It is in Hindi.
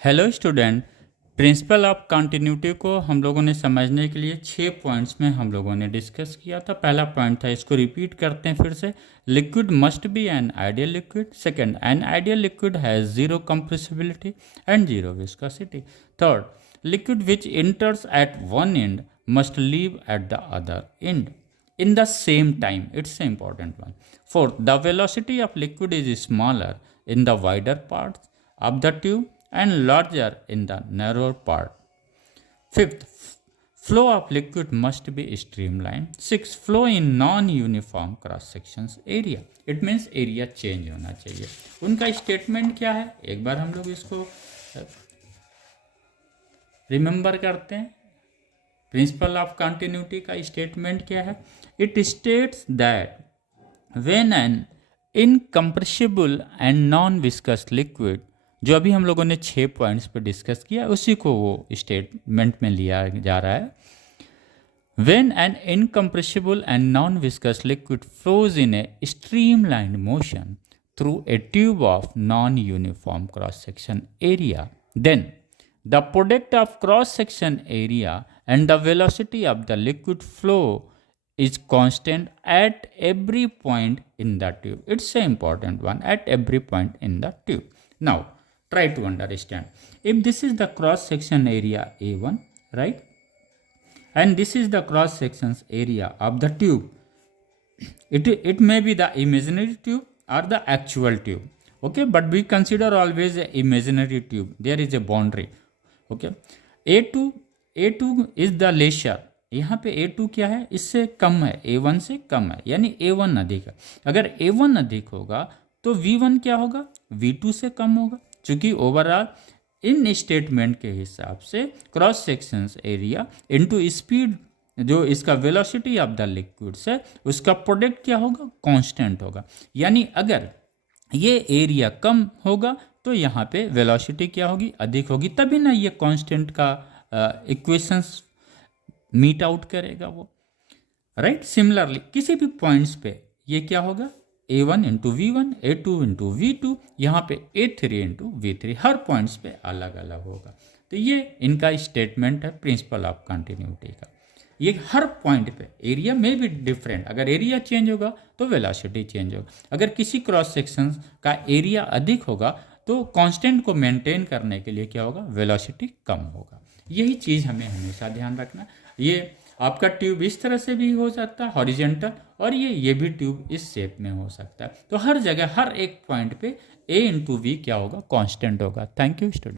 Hello student. Principle of continuity को हम लोगों ने समझने के लिए 6 पॉइंट्स में हम लोगों ने डिस्कस किया था। पहला पॉइंट था, इसको रिपीट करते हैं फिर से। Liquid must be an ideal liquid. Second, an ideal liquid has zero compressibility and zero viscosity. Third, liquid which enters at one end must leave at the other end in the same time. It's an important one. Fourth, the velocity of liquid is smaller in the wider parts of the tube and larger in the narrower part. Fifth, flow of liquid must be streamlined. Sixth, flow in non-uniform cross sections area. It means area change होना चाहिए। उनका स्टेटमेंट क्या है, एक बार हम लोग इसको रिमेंबर करते हैं। प्रिंसिपल ऑफ कंटिन्यूटी का स्टेटमेंट क्या है? It states that when an incompressible and non viscous liquid, जो अभी हम लोगों ने 6 पॉइंट्स पर डिस्कस किया, उसी को वो स्टेटमेंट में लिया जा रहा है। When an incompressible and non viscous liquid flows in a streamlined motion through a tube of non uniform cross section area, then the product of cross section area and the velocity of the liquid flow is constant at every point in the tube. It's an important one, at every point in the tube. Now try to understand. If this is the cross section area A1, right, and this is the cross sections area of the tube, it may be the imaginary tube or the actual tube, okay, but we consider always a imaginary tube. There is a boundary, okay. A2 is the lessor. यहाँ पे A2 क्या है? इससे कम है, A1 से कम है, यानी A1 अधिक है। अगर A1 अधिक होगा तो V1 क्या होगा? V2 से कम होगा। चूंकि ओवरऑल इन स्टेटमेंट के हिसाब से cross sections area into speed, जो इसका वेलोसिटी ऑफ द लिक्विड से, उसका प्रोडक्ट क्या होगा? कांस्टेंट होगा। यानी अगर ये एरिया कम होगा तो यहाँ पे वेलोसिटी क्या होगी? अधिक होगी, तभी ना ये कांस्टेंट का इक्वेशंस मीट आउट करेगा वो, राइट। सिमिलरली किसी भी पॉइंट्स पे ये क्या होगा? A1 into V1, A2 into V2, यहाँ पे A3 इंटू V3, हर पॉइंट्स पे अलग अलग होगा। तो ये इनका स्टेटमेंट है प्रिंसिपल ऑफ कंटिन्यूटी का। ये हर पॉइंट पे एरिया में भी डिफरेंट, अगर एरिया चेंज होगा तो वेलोसिटी चेंज होगा। अगर किसी क्रॉस सेक्शन का एरिया अधिक होगा तो कांस्टेंट को मेंटेन करने के लिए क्या होगा? वेलोसिटी कम होगा। यही चीज़ हमें हमेशा ध्यान रखना। ये आपका ट्यूब इस तरह से भी हो सकता है हॉरिजेंटल, और ये भी ट्यूब इस शेप में हो सकता है। तो हर जगह हर एक पॉइंट पे A इंटू V क्या होगा? कांस्टेंट होगा। Thank you student.